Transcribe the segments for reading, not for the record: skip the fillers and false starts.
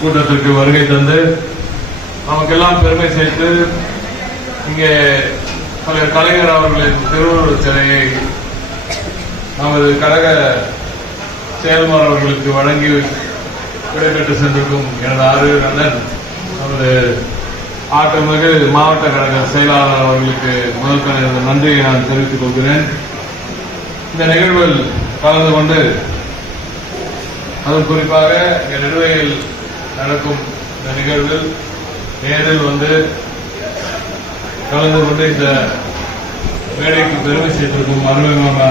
கூட்டத்திற்கு வருகை தந்து நமக்கெல்லாம் பெருமை சேர்த்து இங்கே கலைஞர் அவர்களின் திருவுருவச் சிலையை நமது கழக செயல்பாடு அவர்களுக்கு வழங்கி விடைபெற்று சென்றிருக்கும் எனது ஆறுவர் அண்ணன் நமது ஆட்டமிகு மாவட்ட கழக செயலாளர் அவர்களுக்கு முதற்கன நன்றியை நான் தெரிவித்துக் கொள்கிறேன். இந்த நிகழ்வில் கலந்து கொண்டு அதுவும் குறிப்பாக நிலுவையில் நடக்கும் இந்த நிகழ்வில் நேரில் வந்து கலந்து கொண்டு இந்த மேடைக்கு பெருமை சேர்த்திருக்கும் அருமையான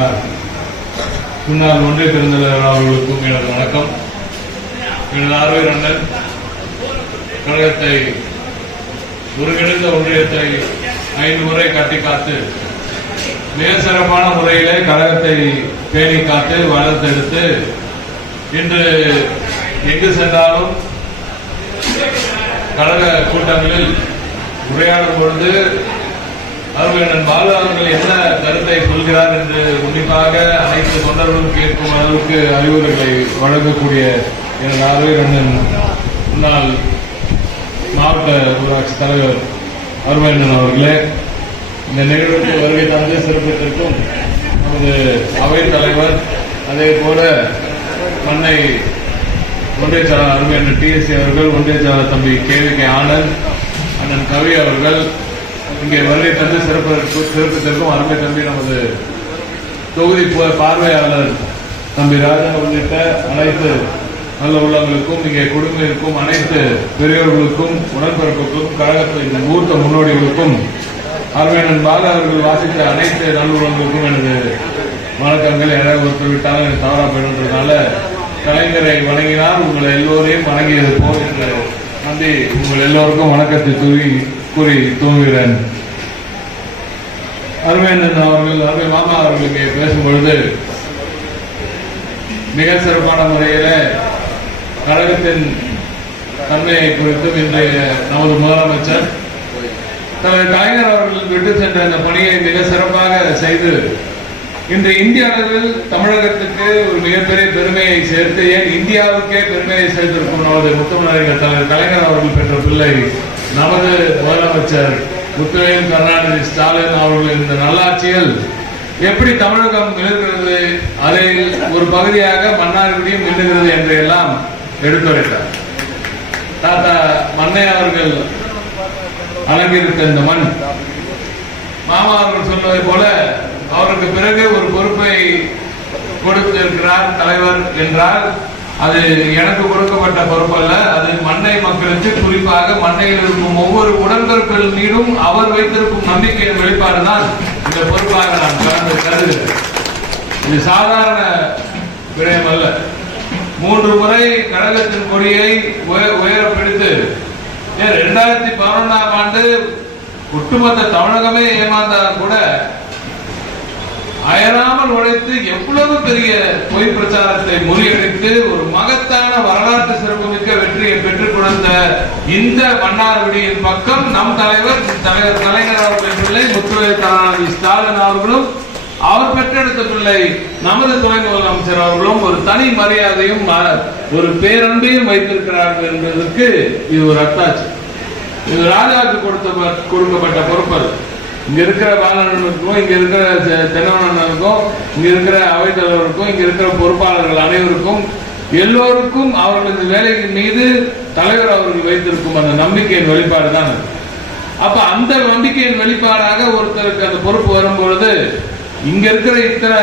முன்னாள் ஒன்றிய பெருந்தலைவர் அவர்களுக்கும் எனது வணக்கம். எனது ஆறுவர் அண்ணன் கழகத்தை ஒருங்கிணைந்த ஒன்றியத்தை 5 முறை கட்டி காத்து மிக சிறப்பான முறையிலே கழகத்தை பேணி காத்து வளர்த்தெடுத்து இன்று எங்கு சென்றாலும் கழக கூட்டங்களில் உரையாடும் பொழுது அருமையண்ணன் பாலு அவர்கள் என்ன கருத்தை சொல்கிறார் என்று உன்னிப்பாக அனைத்து தொண்டர்களும் கேட்கும் அளவுக்கு அறிவுரைகளை வழங்கக்கூடிய எனது ஆறுவர் அண்ணன் முன்னாள் மாவட்ட ஊராட்சி தலைவர் அருமையண்ணன் அவர்களே, இந்த நிகழ்வுக்கு வருகை தந்து சிறப்பித்திருக்கும் நமது அவைத் தலைவர், அதே போல மன்னை ஒன்றிய செயலாளர் அருமையண்ணன் TSC அவர்கள், ஒன்றிய செயலாளர் தம்பி KVK ஆனந்த், அண்ணன் கவி அவர்கள் இங்கே வருகை தந்து சிறப்பித்திருக்கும் அருமை தம்பி நமது தொகுதி பார்வையாளர் தம்பி ராஜா உள்ளிட்ட அனைத்து நல்ல உள்ளங்களுக்கும் இங்கே குடும்பங்களுக்கும் அனைத்து பெரியவர்களுக்கும் உடன்பிறப்புக்கும் கழகத்தின் மூத்த முன்னோடிகளுக்கும் அருமையண்ணன் பாலு அவர்கள் வாசித்த அனைத்து நல்லுள்ளங்களுக்கும் எனது வணக்கங்கள். யாராவது ஒருத்தர் விட்டாலும் எனக்கு தவறா போயிடுன்றதுனால கலைஞரை வணங்கினால் உங்களை எல்லோரையும் வணங்கியது போல் என்று நன்றி உங்கள் எல்லோருக்கும் வணக்கத்தை கூறி தூங்குகிறேன். அருமையண்ணன் அவர்கள் அருமை மாமா அவர்கள் இங்கே பேசும் பொழுது மிக சிறப்பான முறையில கழகத்தின் தன்மையை குறித்தும் இன்றைய நமது முதலமைச்சர் கலைஞர் அவர்கள் விட்டு சென்ற இந்த பணியை மிக சிறப்பாக செய்து இன்று இந்திய அளவில் தமிழகத்துக்கு ஒரு மிகப்பெரிய பெருமையை சேர்த்து ஏன் இந்தியாவுக்கே பெருமையை சேர்த்திருக்கும் நமது முத்தமிழறிஞர் தலைவர் கலைஞர் அவர்கள் பெற்ற பிள்ளை நமது முதலமைச்சர் முத்துவேல் கருணாநிதி ஸ்டாலின் அவர்கள் இந்த நல்லாட்சியில் எப்படி தமிழகம் மிளகிறது, அதில் ஒரு பகுதியாக மன்னார்குடியும் மின்னுகிறது என்றெல்லாம் எடுத்துரைத்தார். தாத்தா மன்னை அவர்கள் அலங்கரித்த இந்த மண் மாமா அவர்கள் சொன்னதை போல அவருக்கு பிறகு ஒரு பொறுப்பை கொடுத்திருக்கிறார் தலைவர் என்றால் அது எனக்கு கொடுக்கப்பட்ட பொறுப்பல்ல, அது மண்ணை மக்களுக்கு, குறிப்பாக மண்ணையில் இருக்கும் ஒவ்வொரு உடன்பிறப்பில் மீதும் அவர் வைத்திருக்கும் நம்பிக்கையின் வெளிப்பாடுதான் இந்த பொறுப்பாக நான் கருதுகிறேன். இது சாதாரண விடயம் அல்ல. 3 முறை கழகத்தின் கொடியை உயர பிடித்து 2011ஆம் ஆண்டு ஒட்டுமொத்த தமிழகமே ஏமாந்தால் கூட அயராமல் உழைத்து எவ்வளவு பெரிய பொய் பிரச்சாரத்தை முறியடித்து ஒரு மகத்தான வரலாற்று சிறப்புமிக்க வெற்றியை பெற்றுக் கொடுத்த இந்த மன்னார்குடியின் பக்கம் நம் தலைவர் கலைஞர் அவர்களின் பிள்ளை முத்துவேல் கருணாநிதி ஸ்டாலின் அவர்களும் அவர் பெற்றெடுத்த பிள்ளை நமது துணை முதலமைச்சர் அவர்களும் ஒரு தனி மரியாதையும் ஒரு பேரன்பையும் வைத்திருக்கிறார்கள் என்பதற்கு இது ஒரு அத்தாட்சி. இது ராஜாவுக்கு கொடுக்கப்பட்ட பொறுப்பு. இங்க இருக்கிற பாலனுக்கும், இங்க இருக்கிற தென்னவனுக்கும், இங்க இருக்கிற அவைத்தலைவருக்கும், இங்க இருக்கிற பொறுப்பாளர்கள் அனைவருக்கும் எல்லோருக்கும் அவர்களது வேலையின் மீது தலைவர் அவர்கள் வைத்திருக்கும் அந்த நம்பிக்கையின் வெளிப்பாடு தான். அப்ப அந்த நம்பிக்கையின் வெளிப்பாடாக ஒருத்தருக்கு அந்த பொறுப்பு வரும்பொழுது இங்க இருக்கிற இத்தனை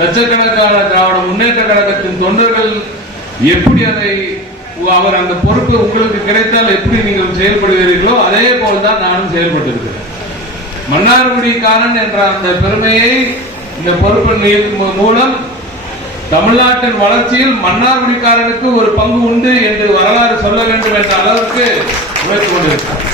லட்சக்கணக்கான திராவிட முன்னேற்ற கழகத்தின் தொண்டர்கள் எப்படி அதை அவர் அந்த பொறுப்பு உங்களுக்கு கிடைத்தால் எப்படி நீங்கள் செயல்படுவீர்களோ அதே போல்தான் நானும் செயல்பட்டிருக்கிறேன். மன்னார்குடிக்காரன் என்ற அந்த பெருமையை இந்த பொறுப்பு மூலம் தமிழ்நாட்டின் வளர்ச்சியில் மன்னார்குடிக்காரனுக்கு ஒரு பங்கு உண்டு என்று வரலாறு சொல்ல வேண்டும் என்ற அளவுக்கு உழைத்துக் கொண்டிருக்கிறார்.